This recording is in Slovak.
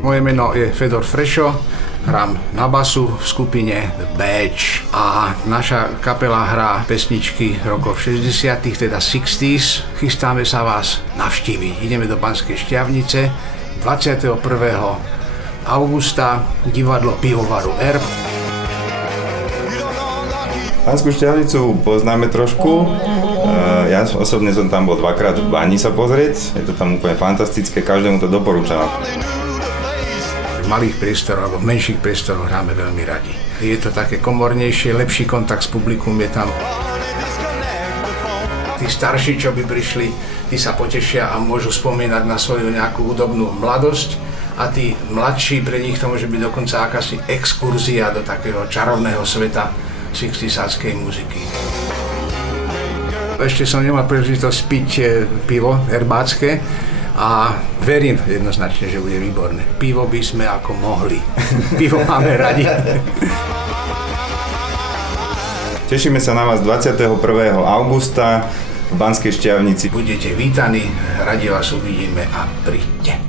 Moje meno je Fedor Frešo, hrám na basu v skupine The Badge a naša kapela hrá pesničky rokov 60., teda 60s. Chystáme sa vás navštíviť. Ideme do Banskej Štiavnice 21. augusta, divadlo Pivovaru R. Banskú Štiavnicu poznáme trošku. Ja osobne som tam bol dvakrát v bani sa pozrieť. Je to tam úplne fantastické, každému to doporúčam. V malých priestoroch alebo v menších priestoroch hráme veľmi radi. Je to také komornejšie, lepší kontakt s publikum je tam. Tí starší, čo by prišli, tí sa potešia a môžu spomínať na svoju nejakú hudobnú mladosť a tí mladší, pre nich to môže byť dokonca akási exkurzia do takého čarovného sveta 60-sáckej muziky. Ešte som nemal príležitosť piť pivo herbácké a verím jednoznačne, že bude výborné. Pivo by sme ako mohli. Pivo máme radi. Tešíme sa na vás 21. augusta v Banskej Štiavnici. Budete vítaní, radi vás uvidíme a príďte.